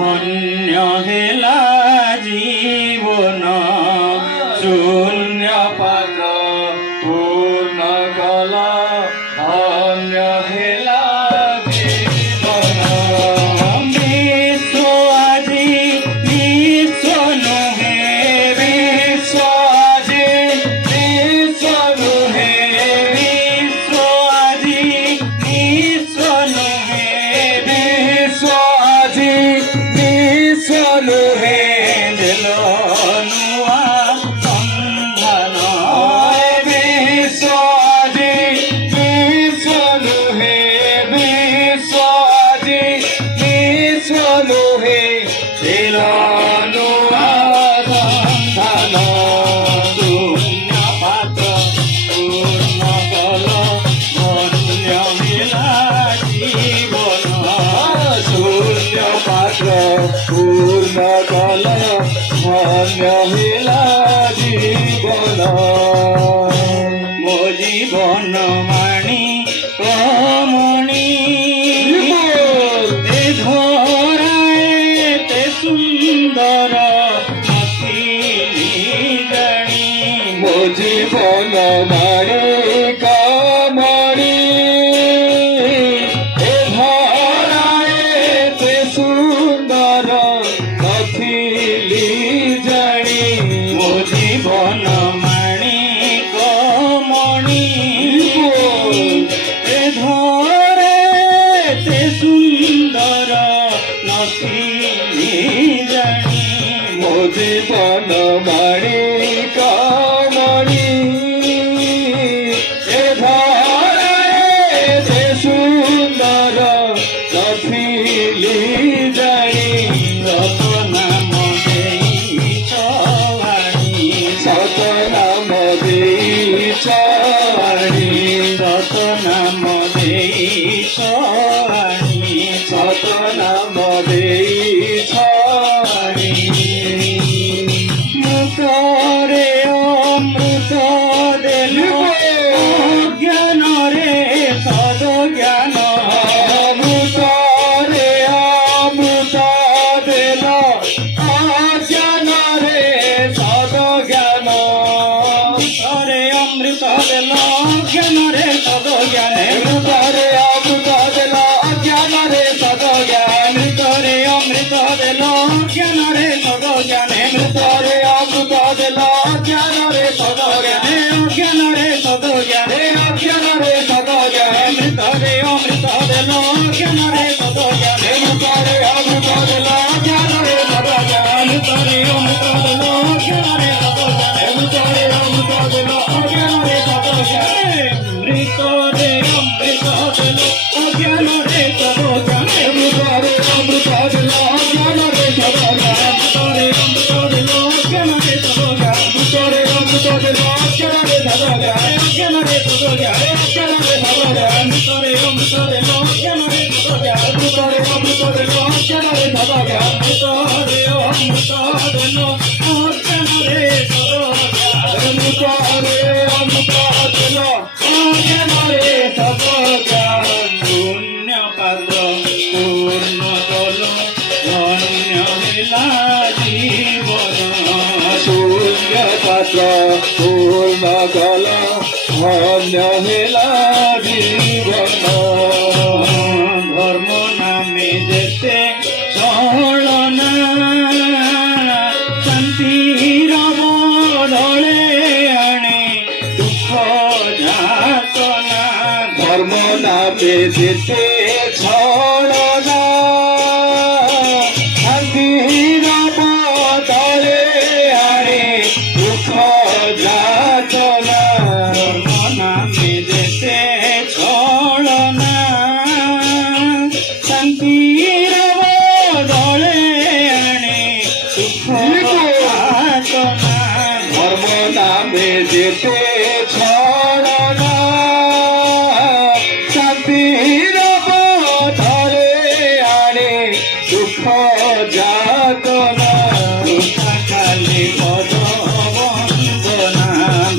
ধন্য হেলা জীবন শূন্য পাত্র পূর্ণ কলা ধন্য হেলা জীবন বিশ্ব আজি বিশ্ব নুহে বিশ্ব আজি বিশ্ব নুহে বিশ্ব আজি বিশ্ব নুহে বিশ্ব আজি বিশ্ব নুহে দিল নুয়া সন্ধান বিশ্ব আজি বিশ্ব নুহে বিশ্ব আজি বিশ্ব নুহে দিল নুয়া সন্ধান শূন্য পাত্র পূর্ণ কল ধন্য মিলা জীবন শূন্য পাত্র পূর্ণ কল ধন্য মিলা জীবন মো জীবন মাণি কমণি এ ধরায় এতে সুন্দর নথিলি জানি মো জীবন মাণি কমণি এ ধরায় এতে সুন্দর নথিলি জানি মো জীবন মাণি কমণি এ ধরে এতে সুন্দর নথিলি জানি মো জীবন মাণি কমণি এ ধরে এতে সুন্দর নথিলি জানি রত নাম দেইছ বাণী সত নাম দেইছ বাণী রত নাম দেইছ বাণী সত নাম দেইছ বাণী মৃতরে অমৃত দেল জ্ঞানরে সদ জ্ঞান অমৃতরে অমৃত দেল অজ্ঞানরে সদ জ্ঞান রে অমৃত দেল জ্ঞানরে সদ জ্ঞানে মৃতরে অমৃত দেল অজ্ঞানরে সদ জ্ঞান মৃতরে অমৃত দেল জ্ঞানরে সদ জ্ঞানে মৃতরে অমৃত দেল জ্ঞানরে সদ জ্ঞানে অজ্ঞানরে সদ জ্ঞানে অজ্ঞানরে সদ জ্ঞানে মৃতরে অমৃত দেল জ্ঞানরে সদ জ্ঞানে মৃতরে অমৃত দেল জ্ঞানরে সদ জ্ঞানে মৃতরে অমৃত দেল জ্ঞানরে সদ জ্ঞানে মৃতরে অমৃত দেল জ্ঞানরে সদ জ্ঞানে মৃতরে অমৃত দেল জ্ঞানরে সদ জ্ঞানে মৃতরে অমৃত দেল জ্ঞানরে সদ জ্ঞানে মৃতরে অমৃত দেল জ্ঞানরে সদ জ্ঞানে মৃতরে অমৃত দেল জ্ঞানরে সদ জ্ঞানে জ্ঞানরে সদ জ্ঞানে জ্ঞানরে সদ জ্ঞানে মৃতরে অমৃত দেল জ্ঞানরে সদ জ্ঞানে মৃতরে অমৃত দেল জ্ঞানরে সদ জ্ঞানে মৃতরে অমৃত দেল জ্ঞানরে সদ জ্ঞানে মৃতরে অমৃত দেল জ্ঞানরে সদ জ্ঞানে শূন্য পাত্র পূর্ণ কল ধন্য মিলা জীবন শূন্য পাত্র পূর্ণ কল ধন্য মিলা জীবন ধর্ম নামে যেতে চলনা শান্তির বদলে আনে দুঃখ যাতনা ধর্ম নামে যেতে ছড়না শান্তির বদলে আনে দুঃখ যাতনা ধর্ম নামে যেতে ছড়না শান্তির বদলে আনে দুঃখ যাতনা ধর্ম নামে যেতে ছড়না শান্তির বদলে আনে দুঃখ যাতনা বৃথা খালি পদ বন্দনা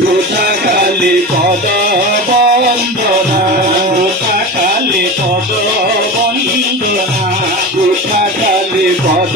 বৃথা খালি পদ বন্দনা বৃথা খালি পদ বন্দনা বৃথা খালি পদ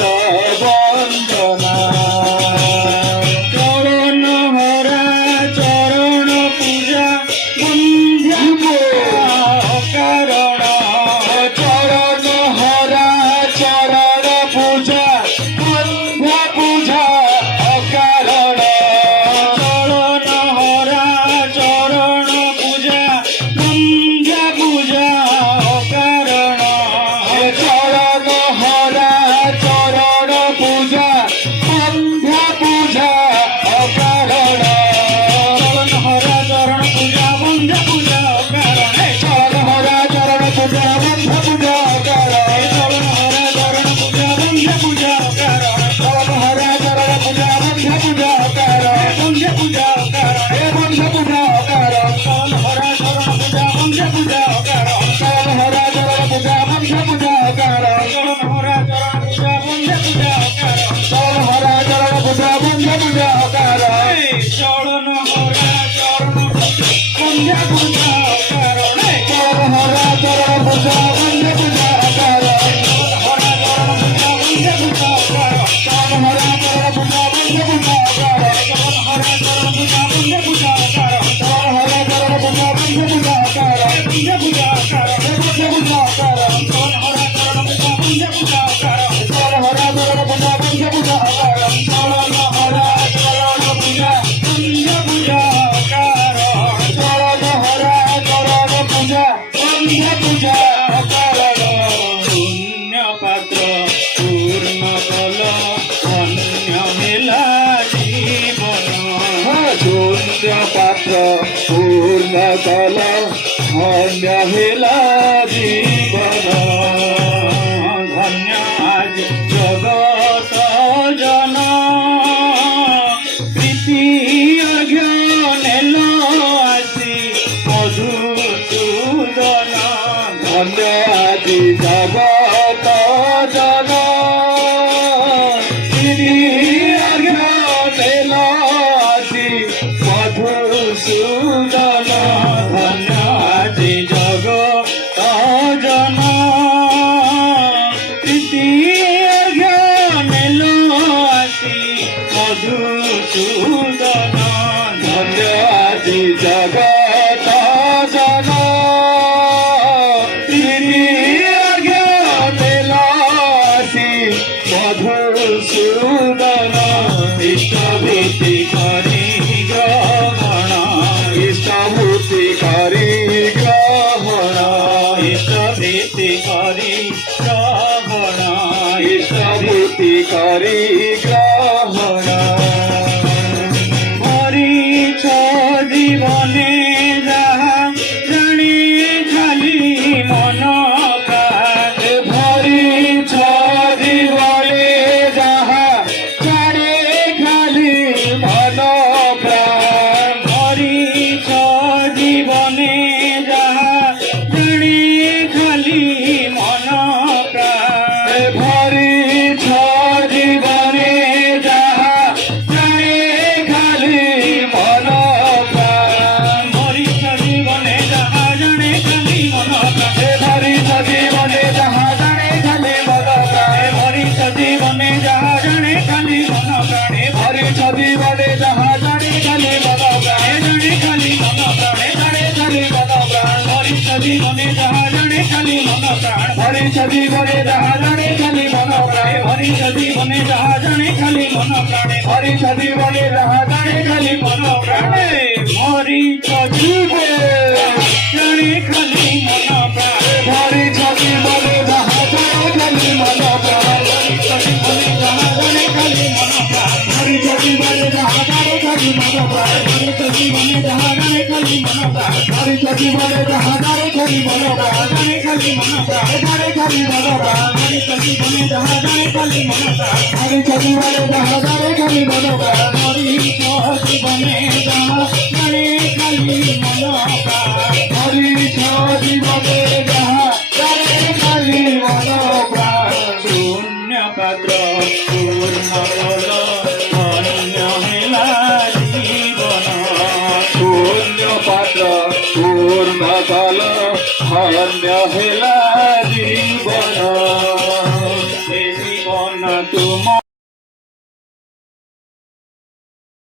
ପୂଜା କାରଣ ଶୂନ୍ୟ ପାତ୍ର ପୂର୍ଣ୍ଣ କଲ ଧନ୍ୟ ହେଲା ଜୀବନ ଶୂନ୍ୟ ପାତ୍ର ପୂର୍ଣ୍ଣ କଲ ଧନ୍ୟ ହେଲା ଜୀବନ ଧନ୍ୟ ଆଜି ଜଗତ ଜନ ପ୍ରୀତି ନେଲ ଆସି ମଧୁସୂଦନ ଧନ୍ୟ ଆଜି ଜଗତ ଜନ ପ୍ରୀତି ନେଲ ଆସି ମଧୁସୂଦନ ଧନ୍ୟ ଆଜି ଜଗତ ଜନ ପ୍ରୀତି ନେଲ ଆସି মধুসূদন ধন্য আদি জগত জন আছি মধুসূদন ইষ্টভূতি করি গ্রহণ ইষ্টভূতি করি গ্রহণ ইষ্টভূতি করি গ্রহণ ইষ্টভূতি করি গ্রহণ জীবনে যাহা জানি খালি মন প্রাণ ভরিছ জীবনে যাহা জানি খালি মন প্রাণ ভরিছ জীবনে যাহা জানি খালি মন প্রাণ ভরিছ জীবনে যাহা জানি খালি মন জীবনে যাহা জানে খালি মন প্রাণে ভরিছ জীবনে যাহা জানে খালি মন প্রাণে ভরিছ জীবনে যাহা জানে খালি মন প্রাণে জানে খালি মন প্রাণে জানে খালি মন প্রাণ ভরিছ জীবনে যাহা জানে খালি মন প্রাণ ভরিছ জীবনে যাহা জানে খালি মন প্রাণে ভরিছ জীবনে যাহা জানে খালি মন প্রাণে ভরিছ জীবনে যাহা জানে খালি মন প্রাণে ভরিছ জীবনে জানে খালি মন প্রাণ ভরিছ জীবনে যাহা জানে খালি মন প্রাণ ভরিছ জীবনে যাহা জানে খালি মন প্রাণ ভরিছ জীবনে যাহা জানে খালি মন প্রাণ ভরিছ জীবনে যাহা জানে খালি মন প্রাণ ভরিছ জীবনে যাহা জানে খালি মন প্রাণ জানে খালি মন প্রাণ জানে খালি মন প্রাণ ভরিছ জীবনে যাহা জানে খালি মন প্রাণ ভরিছ জীবনে যাহা জানে খালি মন প্রাণ ভরিছ জীবনে যাহা জানে খালি মন প্রাণ ভরিছ জীবনে যাহা জানে খালি মন প্রাণ শূন্য পাত্র পূর্ণ কল ধন্য হেলা জীবন শূন্য পাত্র পূর্ণ কল ধন্য হেলা জীবন জীবন তুম